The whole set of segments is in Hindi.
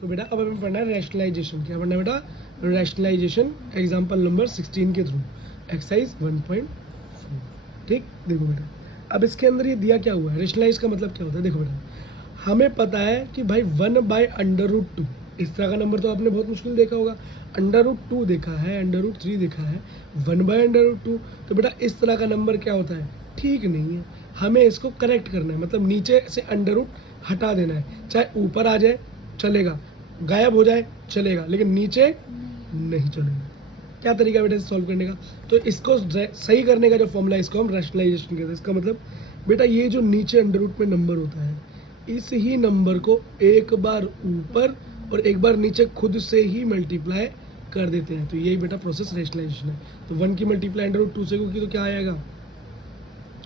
तो बेटा अब हमें पढ़ना है रैशनलाइजेशन। क्या पढ़ना है बेटा? रैशनलाइजेशन एग्जाम्पल नंबर 16 के थ्रू, एक्सरसाइज 1.4। ठीक, देखो बेटा अब इसके अंदर ये दिया क्या हुआ है, रैशनलाइज का मतलब क्या होता है। देखो बेटा हमें पता है कि भाई 1/√2 इस तरह का नंबर तो आपने बहुत मुश्किल देखा होगा। √2 देखा है, √3 देखा है, 1/√2। तो बेटा इस तरह का नंबर क्या होता है, ठीक नहीं है। हमें इसको करेक्ट करना है, मतलब नीचे से अंडर रूट हटा देना है। चाहे ऊपर आ जाए चलेगा, गायब हो जाए चलेगा, लेकिन नीचे नहीं चलेगा। क्या तरीका बेटा इसे सॉल्व करने का? तो इसको सही करने का जो फॉर्मूला है इसको हम रैशनलाइजेशन कहते हैं। इसका मतलब बेटा ये जो नीचे अंडर रूट में नंबर होता है, इस ही नंबर को एक बार ऊपर और एक बार नीचे खुद से ही मल्टीप्लाई कर देते हैं। तो यही बेटा प्रोसेस रैशनलाइजेशन है। तो 1 की मल्टीप्लाई √2 से होगी तो क्या आएगा,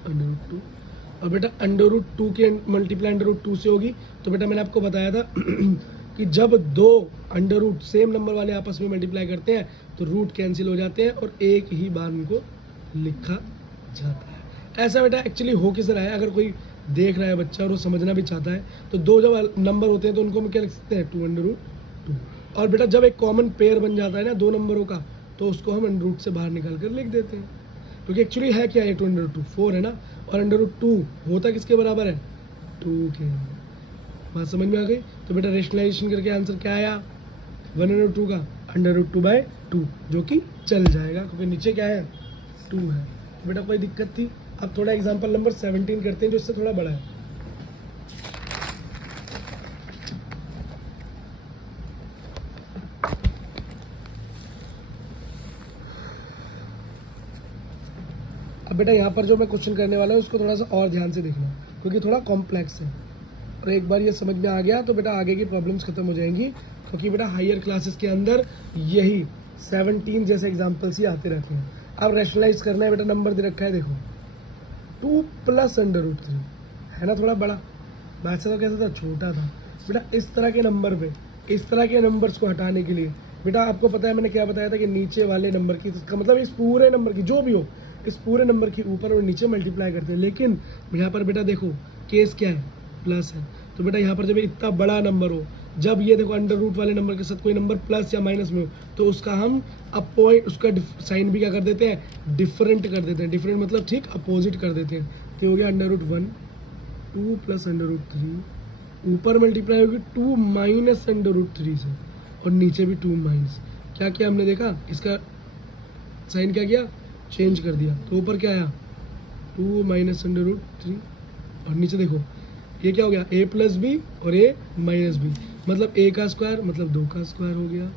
√2। और बेटा √2 के मल्टीप्लाई √2 से होगी तो बेटा मैंने आपको बताया था कि जब दो अंडर रूट सेम नंबर वाले आपस में मल्टीप्लाई करते हैं तो रूट कैंसिल हो जाते हैं और एक ही बार उनको लिखा जाता है। ऐसा बेटा एक्चुअली हो किस रहा है, अगर कोई देख रहा है बच्चा और वो समझना भी चाहता है तो दो जब नंबर होते हैं तो उनको हम क्या लिख सकते हैं, 2√2। और बेटा जब एक कॉमन पेयर बन जाता है ना दो नंबरों का, तो उसको हम अंडर रूट से बाहर निकाल कर लिख देते हैं। क्योंकि एक्चुअली है क्या, ये 2√2 4 है ना, और अंडर रूट 2 होता किसके बराबर है, 2 के। बात समझ में आ गई? तो बेटा रेशनलाइजेशन करके आंसर क्या आया, 1/2 का √2/2, जो कि चल जाएगा क्योंकि नीचे क्या है, 2 है। तो बेटा कोई दिक्कत थी? अब थोड़ा एग्जांपल नंबर 17 करते हैं जो इससे थोड़ा बड़ा है। अब बेटा यहाँ पर जो मैं क्वेश्चन करने वाला हूँ उसको थोड़ा सा और ध्यान से देखना क्योंकि थोड़ा कॉम्प्लेक्स है, और एक बार ये समझ में आ गया तो बेटा आगे की प्रॉब्लम्स खत्म हो जाएंगी। क्योंकि बेटा हायर क्लासेस के अंदर यही 17 जैसे एग्जाम्पल्स ही आते रहते हैं। अब रैशनलाइज करना है बेटा, नंबर दे रखा है देखो 2 + √3 है ना, थोड़ा बड़ा। वैसे तो कैसा था, छोटा था। बेटा इस तरह के नंबर पे इस तरह के नंबर्स को हटाने के लिए बेटा आपको पता है मैंने क्या बताया था कि नीचे वाले नंबर की, इसका मतलब इस पूरे नंबर की जो भी हो, इस पूरे नंबर की ऊपर और नीचे मल्टीप्लाई करते हैं। लेकिन यहाँ पर बेटा देखो केस क्या है, प्लस है। तो बेटा यहाँ पर जब इतना बड़ा नंबर हो, जब ये देखो अंडर रूट वाले नंबर के साथ कोई नंबर प्लस या माइनस में हो, तो उसका हम अपॉइंट उसका साइन भी क्या कर देते हैं, डिफरेंट कर देते हैं। डिफरेंट मतलब ठीक अपोजिट कर देते हैं। तो हो गया √1 2 + √3, ऊपर मल्टीप्लाई होगी 2 - √3 से, और नीचे भी 2 माइनस। क्या किया हमने देखा, इसका साइन क्या किया, चेंज कर दिया। तो ऊपर क्या आया, 2 - √3, और नीचे देखो ये क्या हो गया, a + b और a - b, मतलब a का स्क्वायर मतलब 2 का स्क्वायर हो गया,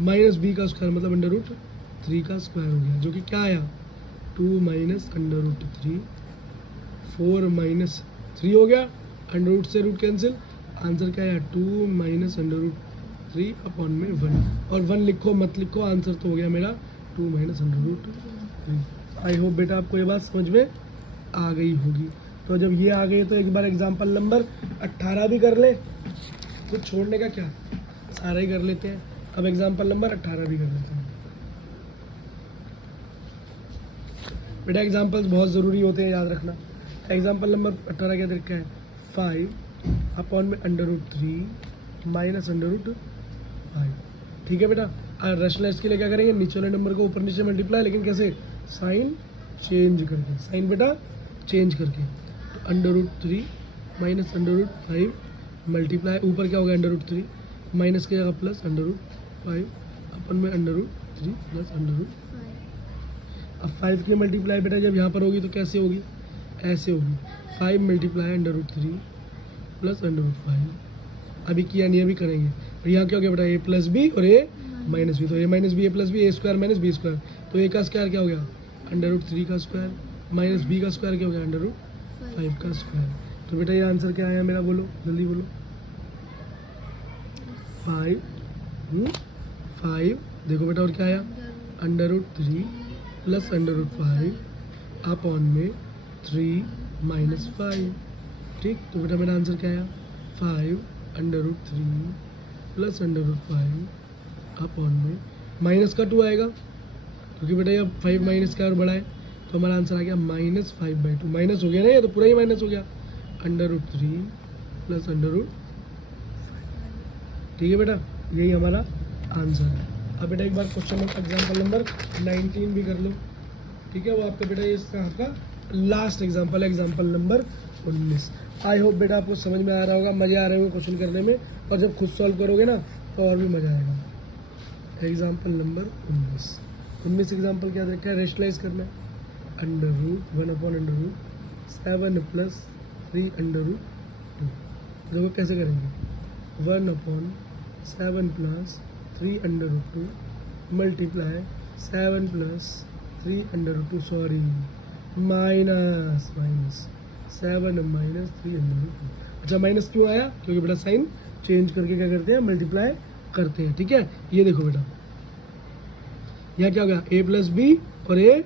माइनस b का स्क्वायर मतलब √3 का स्क्वायर हो गया, जो कि क्या आया 2 - √3, 4 - 3 हो गया, अंडर रूट से रूट कैंसिल, आंसर क्या आया 2 - √3 अपॉन में 1, और 1 लिखो मत लिखो, आंसर तो हो गया मेरा 2 - √3। आई होप बेटा आपको ये बात समझ में आ गई होगी। तो जब ये आ गई तो एक बार एग्जाम्पल नंबर 18 भी कर ले, कुछ छोड़ने का क्या, सारा ही कर लेते हैं। अब एग्जाम्पल नंबर 18 भी कर लेते हैं। बेटा एग्जाम्पल्स बहुत ज़रूरी होते हैं, याद रखना। एग्जाम्पल नंबर 18 क्या तरीका है, 5 अपॉन में √3 माइनस √5। ठीक है बेटा, रैशनलाइज के लिए क्या करेंगे, नीचे वाले नंबर को ऊपर नीचे मल्टीप्लाई, लेकिन कैसे, साइन चेंज करके, साइन बेटा चेंज करके। √3 माइनस √5 मल्टीप्लाई, ऊपर क्या होगा √3 माइनस की जगह प्लस √5 अपन में √3 प्लस √5। अब 5 की मल्टीप्लाई बेटा जब यहाँ पर होगी तो कैसे होगी, ऐसे होगी, 5 मल्टीप्लाई √3 प्लस √5। अभी किया नहीं, अभी करेंगे। और यहाँ क्या हो गया बेटा, a + b और a - b, तो a - b a + b a square minus b square, तो a का स्क्वायर क्या हो गया √3 का स्क्वायर, माइनस b का स्क्वायर क्या हो गया √5 का स्क्वायर। तो बेटा ये आंसर क्या आया मेरा, बोलो जल्दी बोलो, 5 देखो बेटा, और क्या आया √3 प्लस √5 अपॉन में 3 - 5। ठीक, तो बेटा मेरा आंसर क्या आया 5 √3 प्लस √5 अपॉन में माइनस का 2 आएगा, क्योंकि बेटा ये 5 माइनस का और बड़ा है, तो हमारा आंसर आ गया -5/2। माइनस हो गया ना, ये तो पूरा ही माइनस हो गया, √3 प्लस √5। ठीक है बेटा, यही हमारा आंसर है। अब बेटा एक बार क्वेश्चन एग्जाम्पल नंबर 19 भी कर लो, ठीक है। वो आपका बेटा ये इसका आपका लास्ट एग्जाम्पल है, एग्जाम्पल नंबर 19। आई होप बेटा आपको समझ में आ रहा होगा, मज़े आ रहे होंगे क्वेश्चन करने में, और जब खुद सॉल्व करोगे ना तो और भी मज़ा आएगा। एग्जाम्पल नंबर 19 एग्जाम्पल क्या देखा है, रेशनलाइज करना है। Under root 1/√7 + 3/√2। देखो कैसे करेंगे, 1/7 + 3/√2 मल्टीप्लाई 7 + 3/√2, सॉरी माइनस 7 - 3/√2। अच्छा माइनस क्यों आया, क्योंकि बेटा साइन चेंज करके क्या करते हैं, मल्टीप्लाई करते हैं, ठीक है। ये देखो बेटा यहाँ क्या हो गया, a + b और a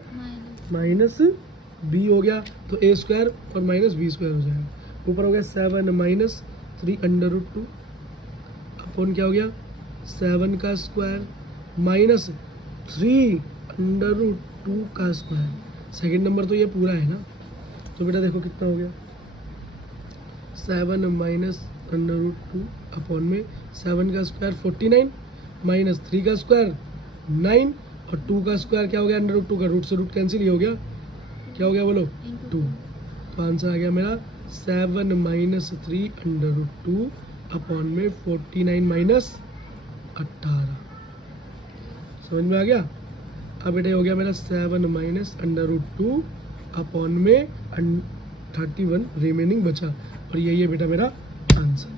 - b हो गया, तो a² और -b² हो जाएगा। ऊपर हो गया 7 - 3/√2 अपॉन क्या हो गया 7 का स्क्वायर माइनस 3/√2 का स्क्वायर। सेकेंड नंबर तो ये पूरा है ना, तो बेटा देखो कितना हो गया 7 - √2 अपॉन में 7 का स्क्वायर 49 माइनस 3 का स्क्वायर 9 और 2 का स्क्वायर क्या हो गया, √2 का रूट से रूट कैंसिल, ये हो गया क्या हो गया बोलो 2। तो आंसर आ गया मेरा 7 - 3/√2 अपॉन में 49 - 18। समझ में आ गया। अब बेटा हो गया मेरा 7 - √2 अपॉन में 31 रिमेनिंग बचा, और यही है बेटा मेरा आंसर।